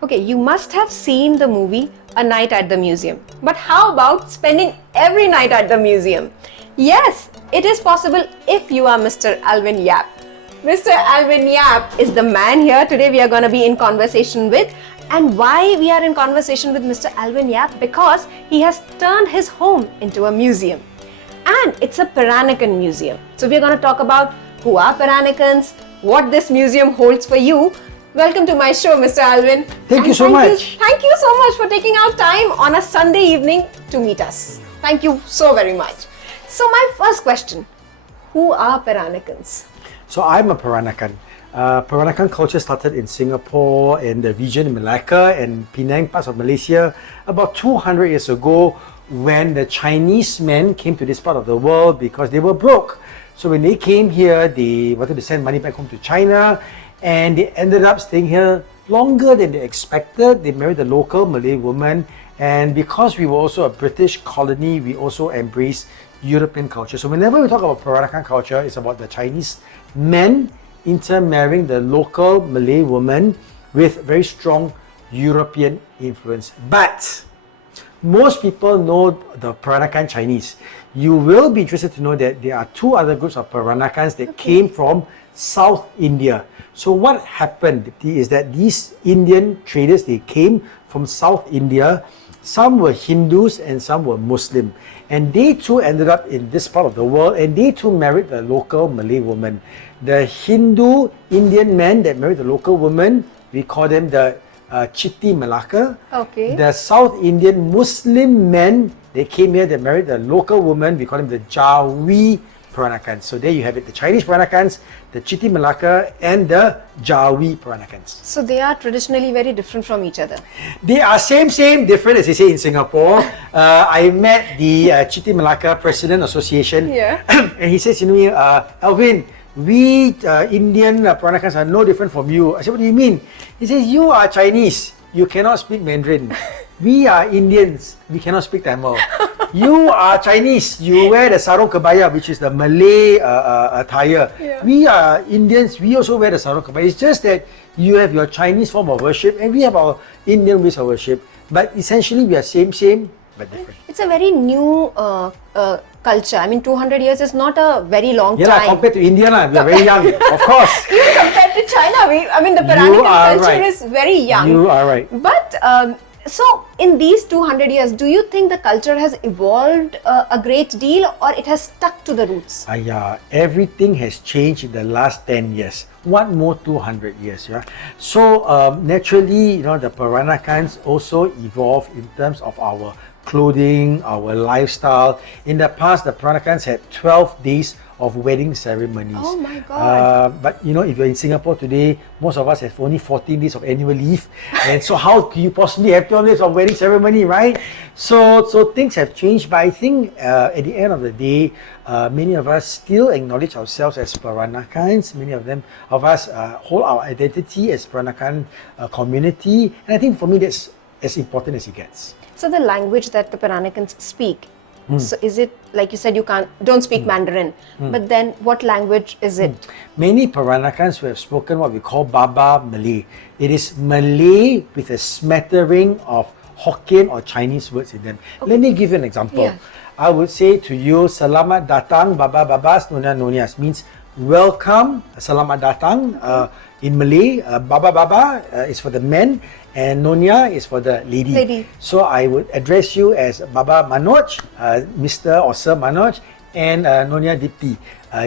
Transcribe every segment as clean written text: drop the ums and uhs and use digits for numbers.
Okay, you must have seen the movie A Night at the Museum. But how about spending every night at the museum? Yes, it is possible if you are Mr. Alvin Yap. Mr. Alvin Yap is the man here today we are going to be in conversation with. And why we are in conversation with Mr. Alvin Yap? Because he has turned his home into a museum. And it's a Peranakan museum. So we're going to talk about who are Peranakans, what this museum holds for you. Welcome to my show, Mr. Alvin. Thank you so much. Thank you so much for taking out time on a Sunday evening to meet us. Thank you so very much. So my first question, who are Peranakans? So I'm a Peranakan. Peranakan culture started in Singapore, in the region in Malacca and Penang, parts of Malaysia, about 200 years ago when the Chinese men came to this part of the world because they were broke. So when they came here, they wanted to send money back home to China, and they ended up staying here longer than they expected. They married a local Malay woman, and because we were also a British colony, we also embraced European culture. So whenever we talk about Peranakan culture, it's about the Chinese men intermarrying the local Malay woman with very strong European influence. But most people know the Peranakan Chinese. You will be interested to know that there are two other groups of Peranakans that came from South India. So what happened is that these Indian traders, they came from South India. Some were Hindus and some were Muslim. And they too ended up in this part of the world, and they too married the local Malay woman. The Hindu Indian men that married the local woman, we call them the Chitty Malacca. Okay. The South Indian Muslim men, they came here, they married the local woman, we call them the Jawi Peranakans. So there you have it, the Chinese Peranakans, the Chitty Malacca and the Jawi Peranakans. So they are traditionally very different from each other. They are same, different as they say in Singapore. I met the Chitty Malacca President Association, Yeah. and he says, Alvin, we Indian Peranakans are no different from you. I said, what do you mean? He says, you are Chinese, you cannot speak Mandarin. We are Indians, we cannot speak Tamil. You are Chinese, you wear the sarong kebaya, which is the Malay attire. Yeah. We are Indians, we also wear the sarong kebaya. It's just that you have your Chinese form of worship and we have our Indian ways of worship. But essentially we are same, but different. It's a very new culture. I mean, 200 years is not a very long time. Compared to India, we are very young, of course. Even compared to China, the Peranakan culture is very young. You are right. But so in these 200 years, do you think the culture has evolved a great deal, or it has stuck to the roots? Everything has changed in the last 10 years. What more 200 years, yeah? So naturally, the Peranakans also evolved in terms of our clothing, our lifestyle. In the past, the Peranakans had 12 days of wedding ceremonies. Oh my God. But if you're in Singapore today, most of us have only 14 days of annual leave. And so how can you possibly have 12 days of wedding ceremony, right? So things have changed, but I think at the end of the day, many of us still acknowledge ourselves as Peranakans. Many of us hold our identity as Peranakan community. And I think for me, that's as important as it gets. So the language that the Peranakans speak, so is it, like you said, don't speak Mandarin, but then what language is it? Many Peranakans who have spoken what we call Baba Malay. It is Malay with a smattering of Hokkien or Chinese words in them. Okay. Let me give you an example. Yeah. I would say to you, Selamat datang Baba Babas Nyonya Nyonyas, means welcome, Selamat datang. In Malay, Baba Baba is for the men and Nyonya is for the lady. So I would address you as Baba Manoj, Mr. or Sir Manoj, and Nyonya Dipti,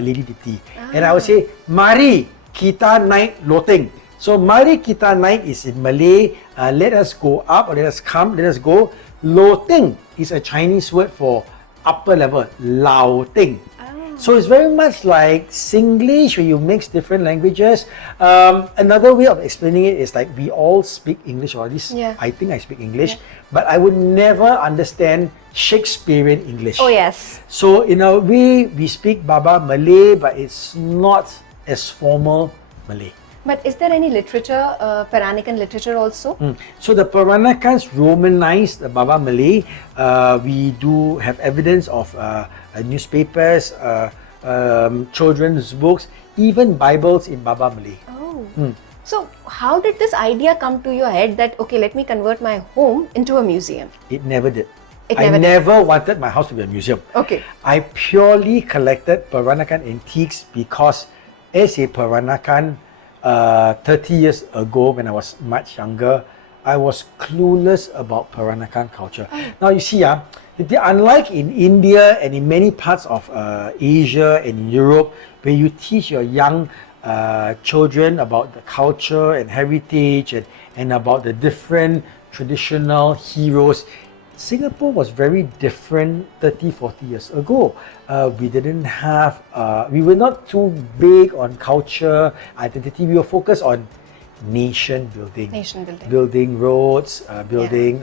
Lady Dipti. And I would say, Mari kita naik loteng. So Mari kita naik is in Malay, let us go up or let us come, let us go. Loteng is a Chinese word for upper level, lao teng. So it's very much like Singlish where you mix different languages. Another way of explaining it is like we all speak English, or at least I think I speak English, but I would never understand Shakespearean English. Oh yes. So in a way, we speak Baba Malay, but it's not as formal Malay. But is there any literature, Peranakan literature also? So the Peranakans romanized the Baba Malay. We do have evidence of newspapers, children's books, even Bibles in Baba Malay. Oh. So, how did this idea come to your head that, okay, let me convert my home into a museum? It never did. It I never did. never wanted my house to be a museum. Okay. I purely collected Peranakan antiques because as a Peranakan, 30 years ago when I was much younger, I was clueless about Peranakan culture. Now you see, unlike in India and in many parts of Asia and in Europe, where you teach your young children about the culture and heritage and about the different traditional heroes, Singapore was very different 30, 40 years ago. We didn't have, we were not too big on culture, identity. We were focused on nation building. Nation building. Building roads, building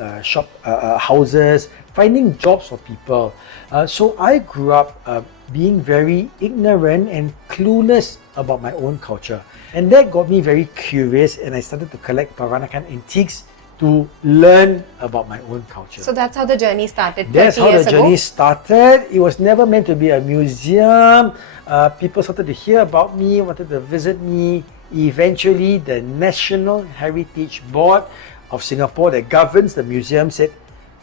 houses, finding jobs for people. So I grew up being very ignorant and clueless about my own culture. And that got me very curious, and I started to collect Peranakan antiques to learn about my own culture. So that's how the journey started 30 That's how years the ago. journey started. It was never meant to be a museum. People started to hear about me, wanted to visit me. Eventually, the National Heritage Board of Singapore that governs the museum said,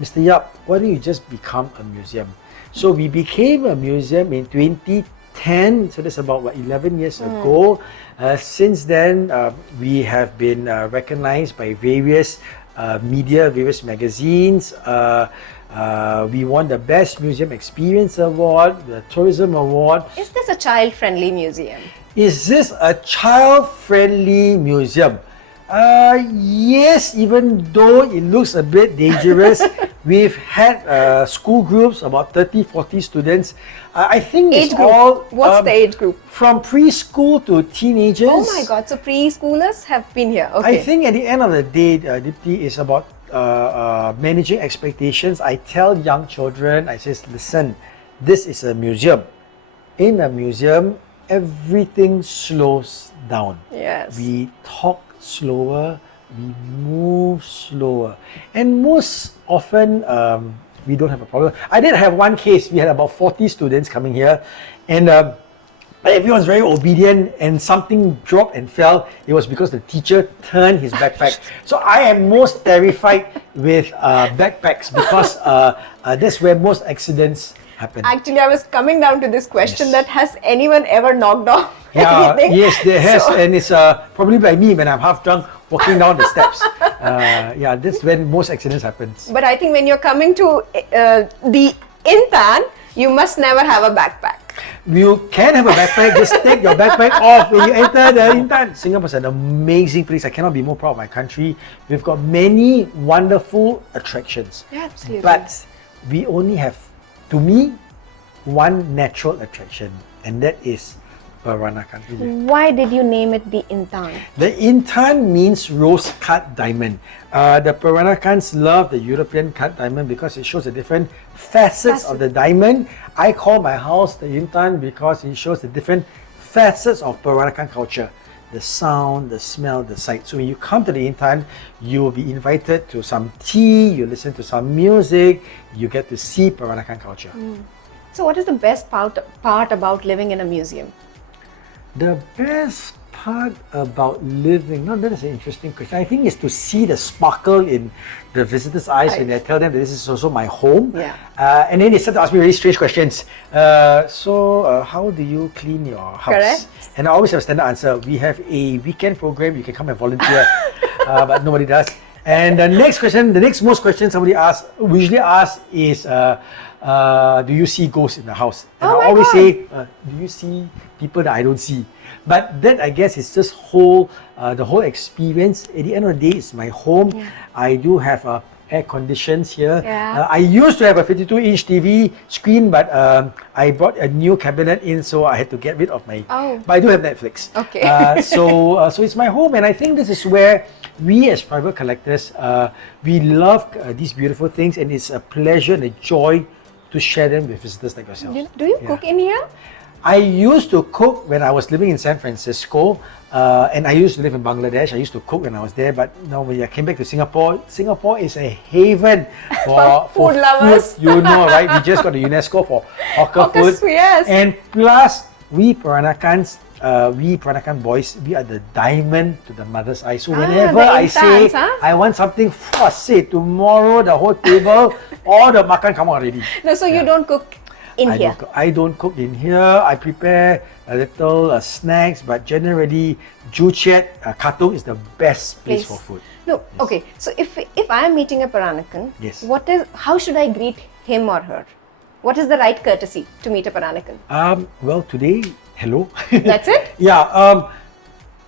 Mr. Yap, why don't you just become a museum? So we became a museum in 2010, so that's about 11 years ago. Since then, we have been recognized by various media, various magazines. We won the Best Museum Experience Award, the Tourism Award. Is this a child-friendly museum? Is this a child-friendly museum? Yes, even though it looks a bit dangerous. We've had school groups, about 30, 40 students. I think Age it's group. all... What's the age group? From preschool to teenagers. Oh my God, so preschoolers have been here. Okay. I think at the end of the day, Dipti, is about managing expectations. I tell young children, I say, listen, this is a museum. In a museum, everything slows down. Yes. We talk slower, we move slower. And most often, we don't have a problem. I did have one case, we had about 40 students coming here, and everyone's very obedient, and something dropped and fell. It was because the teacher turned his backpack. So I am most terrified with backpacks because that's where most accidents happen. Actually, I was coming down to this question, Yes. that has anyone ever knocked off Yeah, anything? yes, there has, So- and it's probably by me when I'm half drunk walking down the steps. Yeah, that's when most accidents happens. But I think when you're coming to the Intan, you must never have a backpack. You can have a backpack, just take your backpack off when you enter the Intan. Singapore is an amazing place. I cannot be more proud of my country. We've got many wonderful attractions. Yeah, absolutely. But we only have, to me, one natural attraction, and that is Peranakan. Why did you name it the Intan? The Intan means rose-cut diamond. The Peranakans love the European cut diamond because it shows the different facets of the diamond. I call my house the Intan because it shows the different facets of Peranakan culture. The sound, the smell, the sight. So when you come to the Intan, you will be invited to some tea, you listen to some music, you get to see Peranakan culture. So what is the best part about living in a museum? The best part about living, that is an interesting question. I think is to see the sparkle in the visitors' eyes when I tell them that this is also my home. Yeah. And then they start to ask me very strange questions. So how do you clean your house? Correct. And I always have a standard answer. We have a weekend program, you can come and volunteer. But nobody does. And the next question, the next most question somebody asks, we usually ask is, do you see ghosts in the house? And Oh I my always God. say, do you see people that I don't see? But that, I guess, is just the whole experience. At the end of the day, it's my home. Yeah. I do have air conditions here. Yeah. I used to have a 52-inch TV screen, but I brought a new cabinet in, so I had to get rid of my. Oh. But I do have Netflix. Okay. So it's my home, and I think this is where we, as private collectors, we love these beautiful things, and it's a pleasure and a joy to share them with visitors like yourself. Do you Yeah. cook in here? I used to cook when I was living in San Francisco, and I used to live in Bangladesh. I used to cook when I was there, but now when I came back to Singapore, Singapore is a haven for Food lovers. Food, you know, right? We just got the UNESCO for hawker Hawker food. food, yes. And plus, we Peranakans we Peranakan boys, we are the diamond to the mother's eye. So Ah, whenever the I say intans, huh? I want something, say tomorrow the whole table, all the makan come out already. No, so you don't cook in I here. don't, I don't cook in here. I prepare a little snacks, but generally, Juchet, Katong is the best place for food. No, okay. So if I am meeting a Peranakan, Yes. How should I greet him or her? What is the right courtesy to meet a Peranakan? Well, today, hello. That's it? Yeah.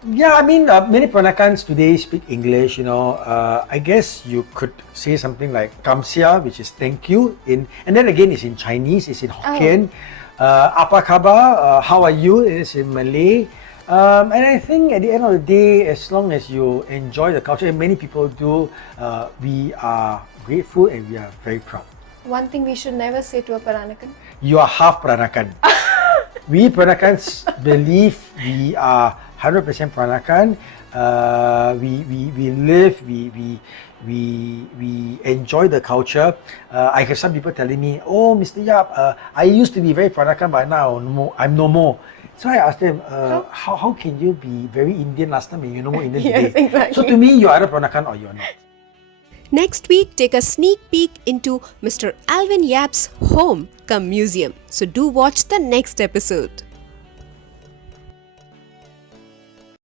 Yeah, I mean, many Peranakans today speak English, I guess you could say something like Kamsia, which is thank you, and then again it's in Chinese, it's in Hokkien. Apa khabar, how are you, it's in Malay. And I think at the end of the day, as long as you enjoy the culture, and many people do, we are grateful and we are very proud. One thing we should never say to a Peranakan. You are half Peranakan. We Peranakans believe we are 100% Peranakan. We live, we enjoy the culture. I have some people telling me, "Oh, Mr. Yap, I used to be very Peranakan, but now I'm no more." So I asked them, how can you be very Indian last time and you're no more Indian Yes, today? exactly. So to me, you're either Peranakan or you're not. Next week, take a sneak peek into Mr. Alvin Yap's home cum museum. So do watch the next episode.